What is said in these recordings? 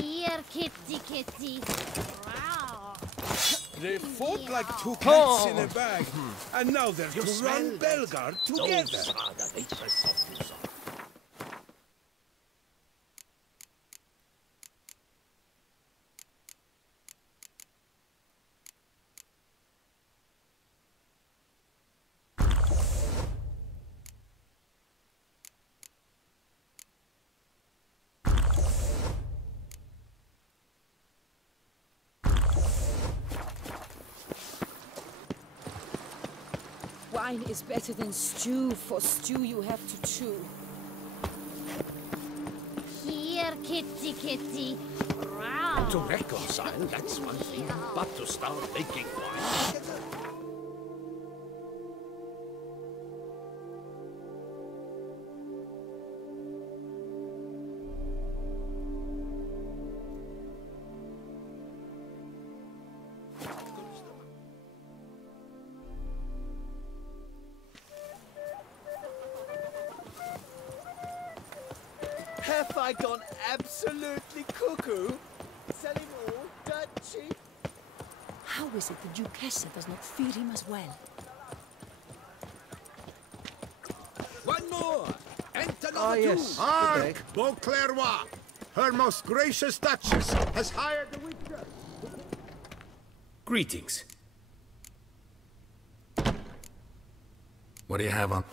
Here, kitty, kitty. Wow. They fought like two cats in a bag, and now they're to run Belgard together. Those are the waitress of Luzon. Wine is better than stew. For stew you have to chew. Here, kitty, kitty. Wow. To reconcile, that's one thing, but to start making wine. Have I gone absolutely cuckoo? Selling all dirt cheap? How is it the Duchessa does not feed him as well? One more! Enter Ah, number yes. two! Hark, Beauclerc! Her most gracious Duchess has hired the witcher. Greetings. What do you have on?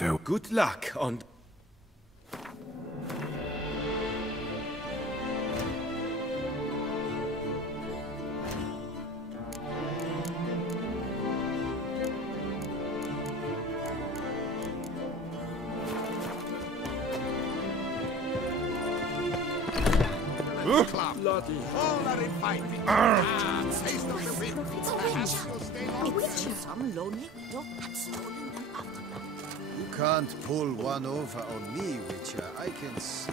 Well, good luck on... Bloody. All are invited. Taste of the wind. Perhaps you'll stay long. Some lonely widow had stolen them after them. You can't pull one over on me, Witcher. I can see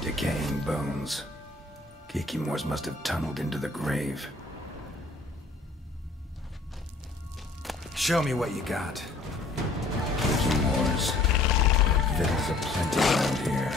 Decaying bones. Kikimores must have tunneled into the grave. Show me what you got. Kikimores. Victuals aplenty around here.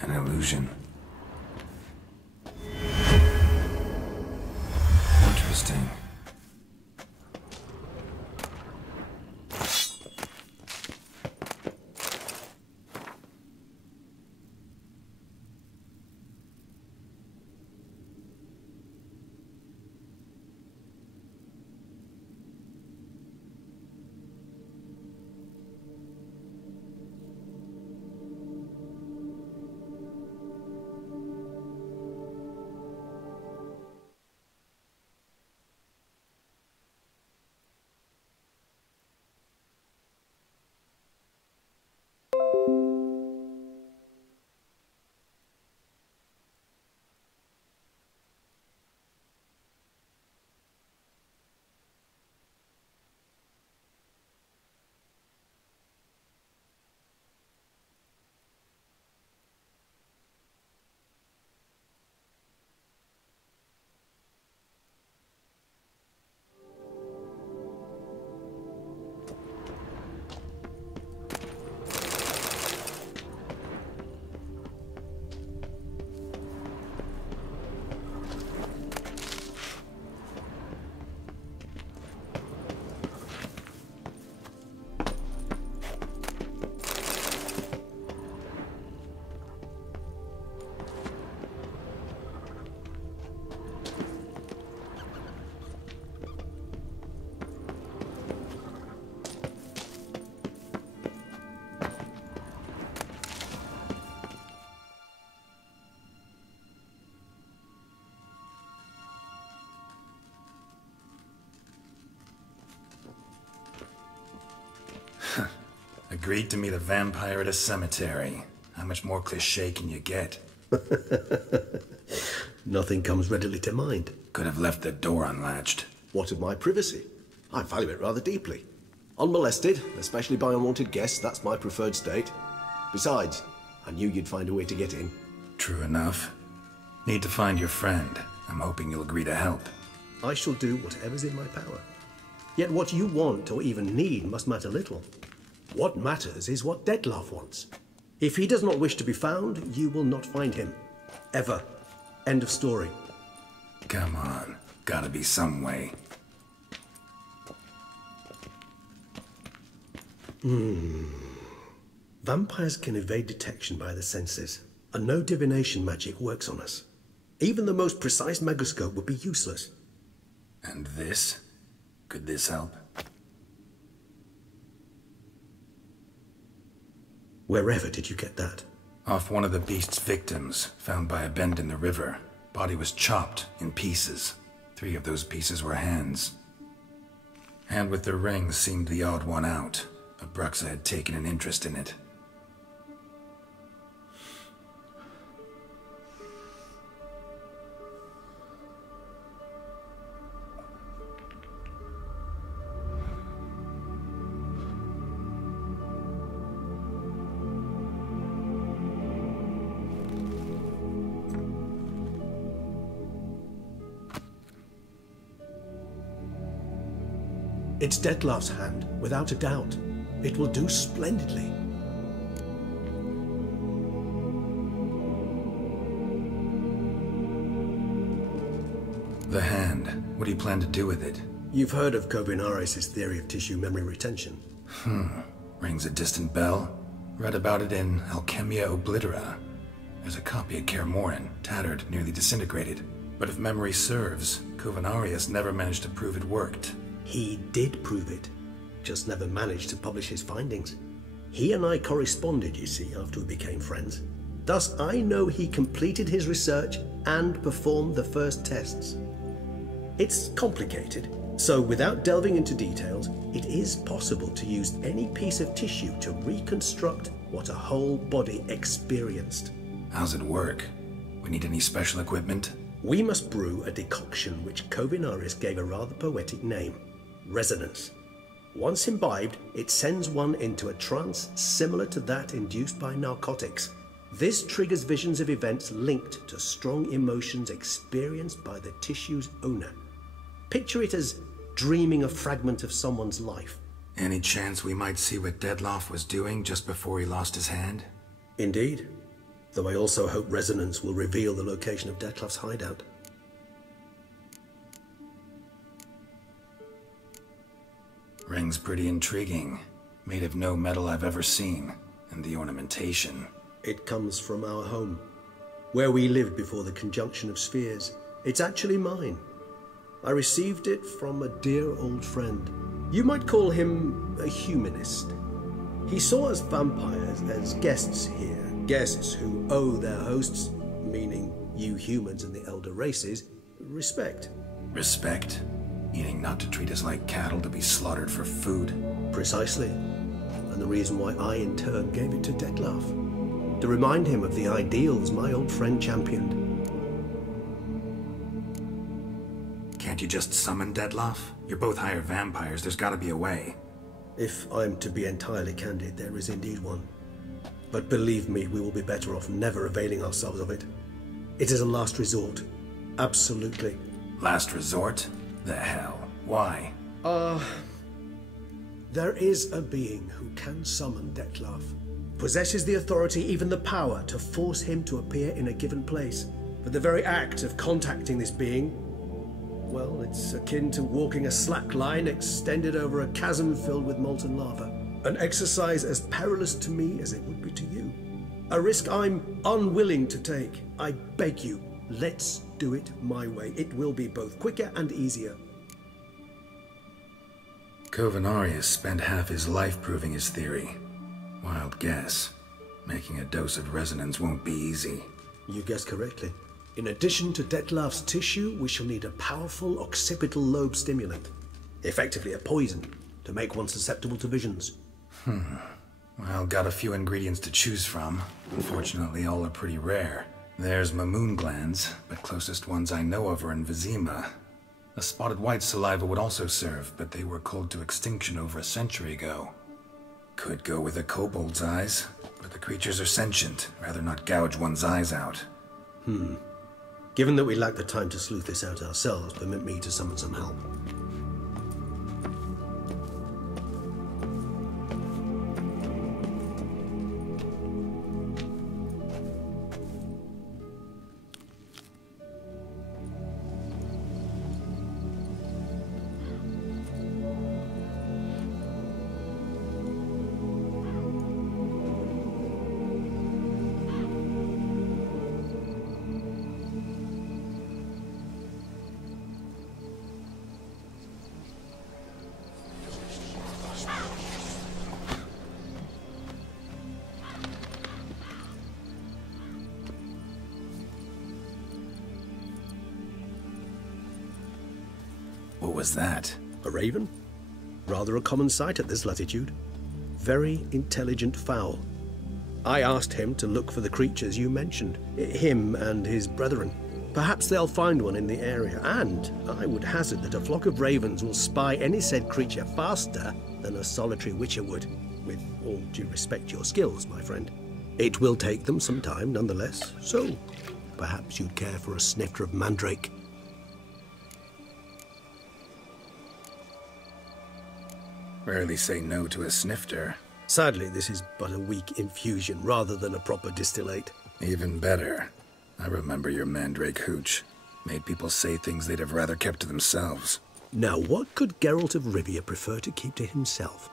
An illusion. Interesting. Agreed to meet a vampire at a cemetery. How much more cliché can you get? Nothing comes readily to mind. Could have left the door unlatched. What of my privacy? I value it rather deeply. Unmolested, especially by unwanted guests, that's my preferred state. Besides, I knew you'd find a way to get in. True enough. Need to find your friend. I'm hoping you'll agree to help. I shall do whatever's in my power. Yet what you want or even need must matter little. What matters is what Detlef wants. If he does not wish to be found, you will not find him. Ever. End of story. Come on. Gotta be some way. Vampires can evade detection by the senses, and no divination magic works on us. Even the most precise megascope would be useless. And this? Could this help? Wherever did you get that? Off one of the beast's victims, found by a bend in the river. Body was chopped in pieces. 3 of those pieces were hands. Hand with the ring seemed the odd one out. Abruxa had taken an interest in it. It's Detlef's hand, without a doubt. It will do splendidly. The hand. What do you plan to do with it? You've heard of Kovinaris' theory of tissue memory retention. Rings a distant bell. Read about it in Alchemia Oblitera. There's a copy at Kermorin, tattered, nearly disintegrated. But if memory serves, Kovinaris never managed to prove it worked. He did prove it, just never managed to publish his findings. He and I corresponded, you see, after we became friends. Thus, I know he completed his research and performed the first tests. It's complicated, so without delving into details, it is possible to use any piece of tissue to reconstruct what a whole body experienced. How's it work? We need any special equipment? We must brew a decoction which Kovinaris gave a rather poetic name. Resonance. Once imbibed, it sends one into a trance similar to that induced by narcotics. This triggers visions of events linked to strong emotions experienced by the tissue's owner. Picture it as dreaming a fragment of someone's life. Any chance we might see what Detlef was doing just before he lost his hand? Indeed. Though I also hope resonance will reveal the location of Detlef's hideout. Ring's pretty intriguing. Made of no metal I've ever seen. And the ornamentation. It comes from our home, where we lived before the conjunction of spheres. It's actually mine. I received it from a dear old friend. You might call him a humanist. He saw us vampires as guests here. Guests who owe their hosts, meaning you humans and the elder races, respect. Respect? Meaning not to treat us like cattle to be slaughtered for food? Precisely. And the reason why I, in turn, gave it to Detlef. To remind him of the ideals my old friend championed. Can't you just summon Detlef? You're both hired vampires, there's gotta be a way. If I'm to be entirely candid, there is indeed one. But believe me, we will be better off never availing ourselves of it. It is a last resort. Absolutely. Last resort? The hell? Why? There is a being who can summon Detlef. Possesses the authority, even the power, to force him to appear in a given place. But the very act of contacting this being, well, it's akin to walking a slack line extended over a chasm filled with molten lava. An exercise as perilous to me as it would be to you. A risk I'm unwilling to take. I beg you, let's do it my way. It will be both quicker and easier. Kovinaris spent half his life proving his theory. Wild guess. Making a dose of resonance won't be easy. You guessed correctly. In addition to Detlef's tissue, we shall need a powerful occipital lobe stimulant. Effectively a poison, to make one susceptible to visions. Well, got a few ingredients to choose from. Unfortunately, all are pretty rare. There's Mamoon glands, but closest ones I know of are in Vizima. A spotted white saliva would also serve, but they were cold to extinction over a century ago. Could go with a kobold's eyes, but the creatures are sentient. Rather not gouge one's eyes out. Given that we lack the time to sleuth this out ourselves, permit me to summon some help. was that? A raven? Rather a common sight at this latitude. Very intelligent fowl. I asked him to look for the creatures you mentioned, him and his brethren. Perhaps they'll find one in the area, and I would hazard that a flock of ravens will spy any said creature faster than a solitary witcher would, with all due respect to your skills, my friend. It will take them some time, nonetheless, so perhaps you'd care for a snifter of mandrake. Rarely say no to a snifter. Sadly, this is but a weak infusion rather than a proper distillate. Even better. I remember your mandrake hooch. Made people say things they'd have rather kept to themselves. Now, what could Geralt of Rivia prefer to keep to himself?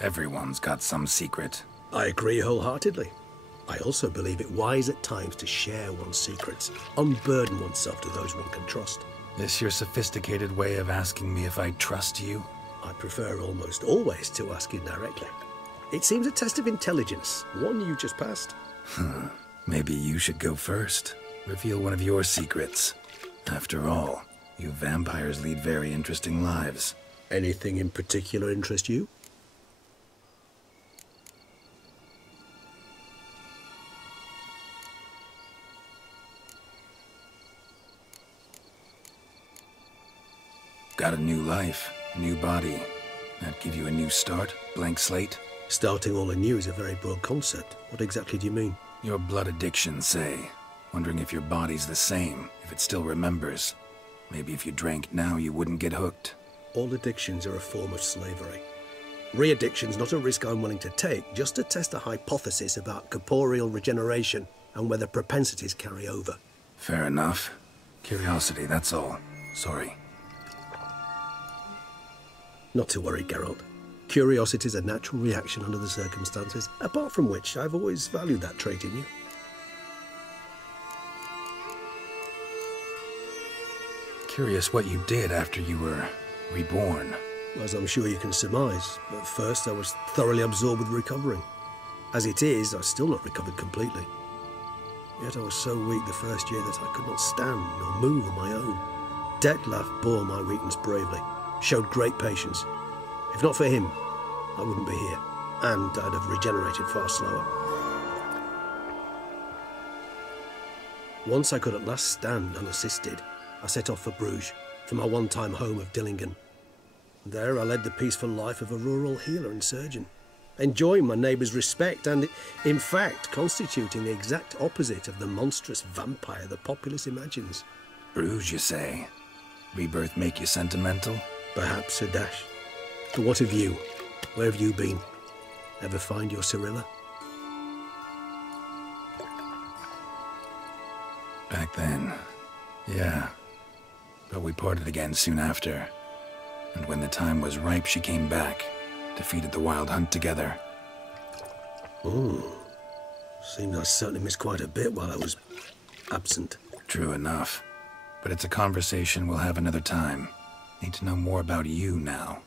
Everyone's got some secret. I agree wholeheartedly. I also believe it wise at times to share one's secrets, unburden oneself to those one can trust. This your sophisticated way of asking me if I trust you? I prefer almost always to ask indirectly. It seems a test of intelligence, one you just passed. Maybe you should go first. Reveal one of your secrets. After all, you vampires lead very interesting lives. Anything in particular interest you? Got a new life, a new body. That give you a new start? Blank slate? Starting all anew is a very broad concept. What exactly do you mean? Your blood addiction, say. Wondering if your body's the same, if it still remembers. Maybe if you drank now, you wouldn't get hooked. All addictions are a form of slavery. Re-addiction's not a risk I'm willing to take, just to test a hypothesis about corporeal regeneration and whether propensities carry over. Fair enough. Curiosity, that's all. Sorry. Not to worry, Geralt. Curiosity is a natural reaction under the circumstances, apart from which I've always valued that trait in you. Curious what you did after you were reborn. As I'm sure you can surmise, at first I was thoroughly absorbed with recovering. As it is, I've still not recovered completely. Yet I was so weak the first year that I could not stand nor move on my own. Detlef bore my weakness bravely, showed great patience. If not for him, I wouldn't be here, and I'd have regenerated far slower. Once I could at last stand unassisted, I set off for Bruges, for my one-time home of Dillingen. There I led the peaceful life of a rural healer and surgeon, enjoying my neighbours' respect and, in fact, constituting the exact opposite of the monstrous vampire the populace imagines. Bruges, you say? Rebirth make you sentimental? Perhaps a dash. But what of you? Where have you been? Ever find your Cyrilla? Back then, yeah. But we parted again soon after. And when the time was ripe, she came back. Defeated the Wild Hunt together. Seems I certainly missed quite a bit while I was absent. True enough. But it's a conversation we'll have another time. Need to know more about you now.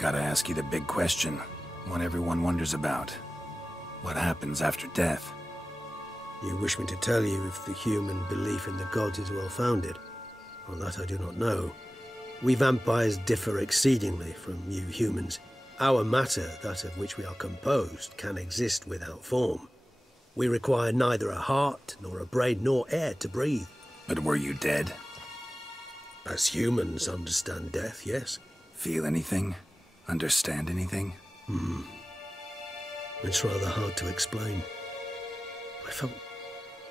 Gotta ask you the big question, one everyone wonders about. What happens after death? You wish me to tell you if the human belief in the gods is well-founded? Well, that I do not know. We vampires differ exceedingly from you humans. Our matter, that of which we are composed, can exist without form. We require neither a heart, nor a brain, nor air to breathe. But were you dead? As humans understand death, yes. Feel anything? Understand anything? It's rather hard to explain. I felt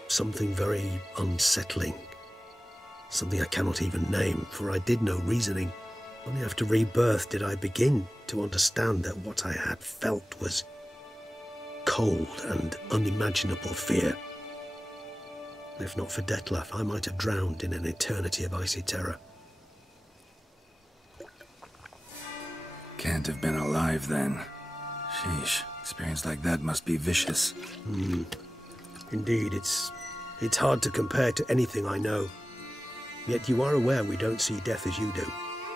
something very unsettling. Something I cannot even name, for I did no reasoning. Only after rebirth did I begin to understand that what I had felt was cold and unimaginable fear. If not for Detlef, I might have drowned in an eternity of icy terror. Can't have been alive then. Sheesh, experience like that must be vicious. Indeed, it's hard to compare to anything I know. Yet you are aware we don't see death as you do.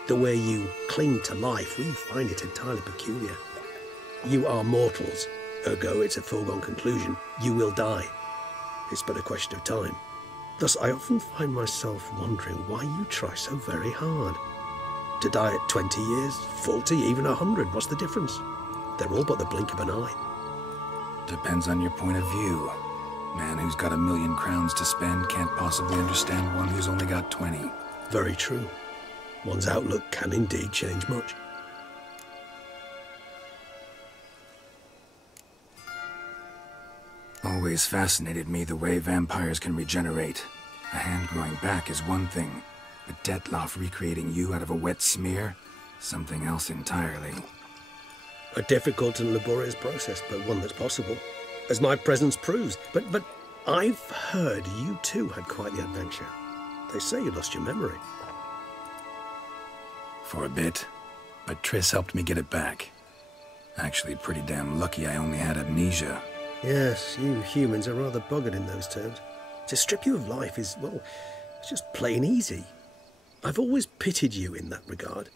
The way you cling to life, we find it entirely peculiar. You are mortals, ergo it's a foregone conclusion. You will die. It's but a question of time. Thus, I often find myself wondering why you try so very hard. To die at 20 years, 40, even 100, what's the difference? They're all but the blink of an eye. Depends on your point of view. Man who's got 1,000,000 crowns to spend can't possibly understand one who's only got 20. Very true. One's outlook can indeed change much. Always fascinated me the way vampires can regenerate. A hand growing back is one thing, but Detlef recreating you out of a wet smear? Something else entirely. A difficult and laborious process, but one that's possible, as my presence proves. But I've heard you too had quite the adventure. They say you lost your memory. For a bit, but Triss helped me get it back. Actually, pretty damn lucky I only had amnesia. Yes, you humans are rather buggered in those terms. To strip you of life is, well, it's just plain easy. I've always pitied you in that regard.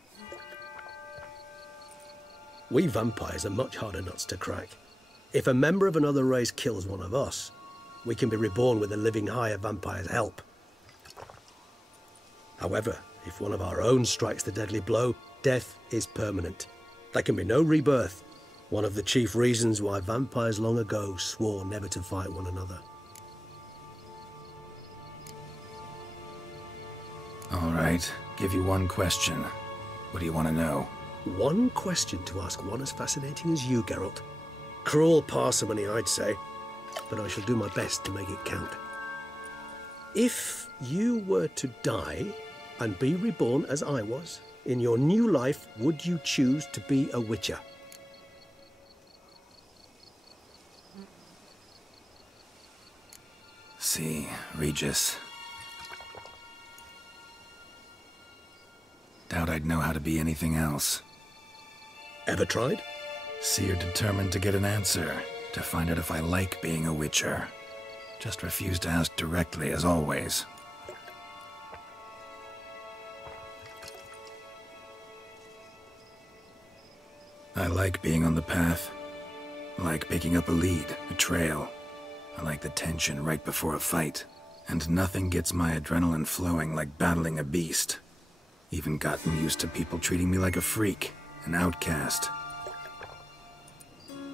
We vampires are much harder nuts to crack. If a member of another race kills one of us, we can be reborn with a living higher vampire's help. However, if one of our own strikes the deadly blow, death is permanent. There can be no rebirth. One of the chief reasons why vampires long ago swore never to fight one another. All right, give you one question. What do you want to know? One question to ask one as fascinating as you, Geralt. Cruel parsimony, I'd say, but I shall do my best to make it count. If you were to die and be reborn as I was, in your new life, would you choose to be a witcher? See, Regis. Doubt I'd know how to be anything else. Ever tried? See, you're determined to get an answer, to find out if I like being a witcher. Just refuse to ask directly, as always. I like being on the path. I like picking up a lead, a trail. I like the tension right before a fight. And nothing gets my adrenaline flowing like battling a beast. Even gotten used to people treating me like a freak, an outcast.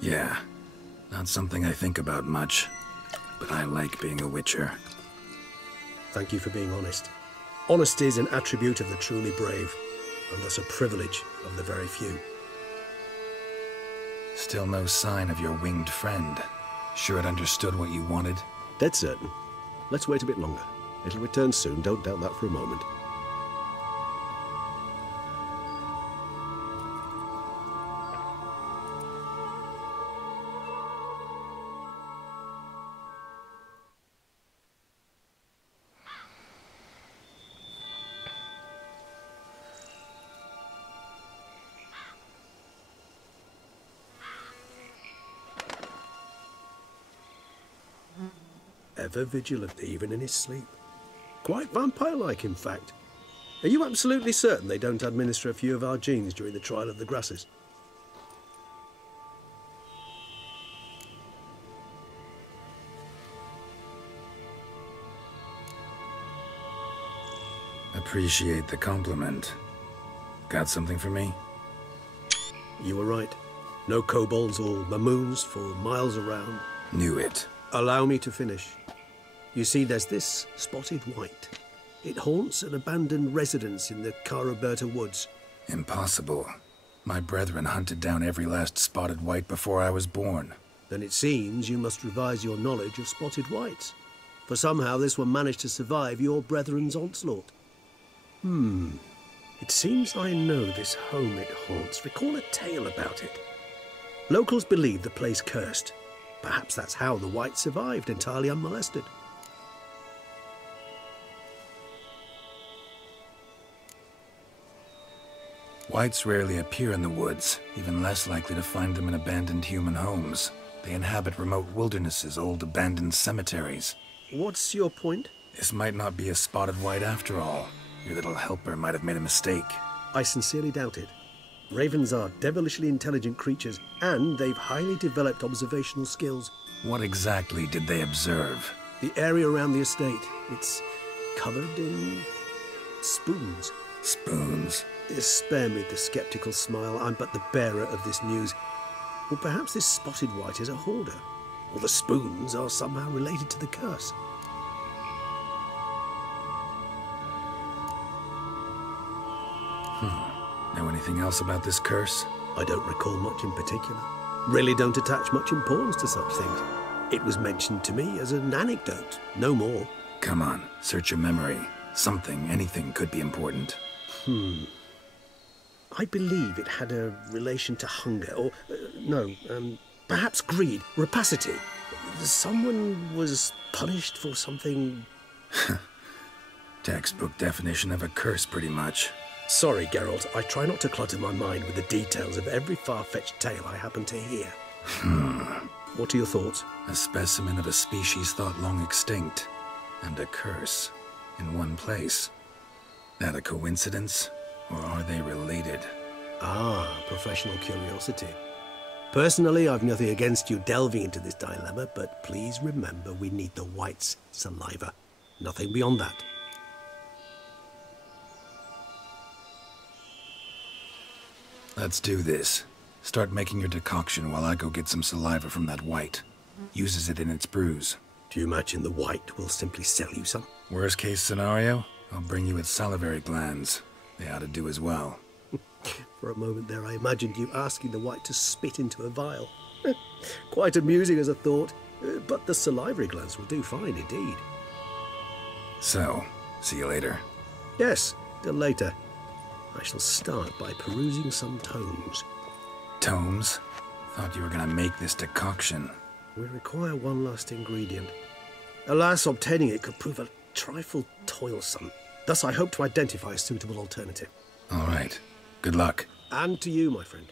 Yeah, not something I think about much, but I like being a witcher. Thank you for being honest. Honesty is an attribute of the truly brave, and thus a privilege of the very few. Still no sign of your winged friend. Sure it understood what you wanted? Dead certain. Let's wait a bit longer. It'll return soon, don't doubt that for a moment. Ever vigilant, even in his sleep. Quite vampire-like, in fact. Are you absolutely certain they don't administer a few of our genes during the trial of the grasses? Appreciate the compliment. Got something for me? You were right. No kobolds or mamoons for miles around. Knew it. Allow me to finish. You see, there's this spotted white. It haunts an abandoned residence in the Caraberta woods. Impossible. My brethren hunted down every last spotted white before I was born. Then it seems you must revise your knowledge of spotted whites. For somehow this one managed to survive your brethren's onslaught. It seems I know this home it haunts. Recall a tale about it. Locals believe the place cursed. Perhaps that's how the white survived entirely unmolested. Whites rarely appear in the woods, even less likely to find them in abandoned human homes. They inhabit remote wildernesses, old abandoned cemeteries. What's your point? This might not be a spotted white after all. Your little helper might have made a mistake. I sincerely doubt it. Ravens are devilishly intelligent creatures, and they've highly developed observational skills. What exactly did they observe? The area around the estate, it's covered in spoons. Spoons? Spare me the skeptical smile. I'm but the bearer of this news. Or perhaps this spotted white is a hoarder, or the spoons are somehow related to the curse. Know anything else about this curse? I don't recall much in particular. Really don't attach much importance to such things. It was mentioned to me as an anecdote, no more. Come on, search your memory. Something, anything could be important. I believe it had a relation to hunger, or, perhaps greed, rapacity. Someone was punished for something... Textbook definition of a curse, pretty much. Sorry, Geralt, I try not to clutter my mind with the details of every far-fetched tale I happen to hear. What are your thoughts? A specimen of a species thought long extinct, and a curse, in one place. That a coincidence, or are they related? Ah, professional curiosity. Personally, I've nothing against you delving into this dilemma, but please remember we need the white's saliva. Nothing beyond that. Let's do this. Start making your decoction while I go get some saliva from that white. Uses it in its brews. Do you imagine the white will simply sell you some? Worst case scenario, I'll bring you its salivary glands. They ought to do as well. For a moment there, I imagined you asking the white to spit into a vial. Quite amusing as a thought, but the salivary glands will do fine indeed. So, see you later. Yes, till later. I shall start by perusing some tomes. Tomes? Thought you were gonna make this decoction. We require one last ingredient. Alas, obtaining it could prove a trifle toilsome. Thus, I hope to identify a suitable alternative. All right. Good luck. And to you, my friend.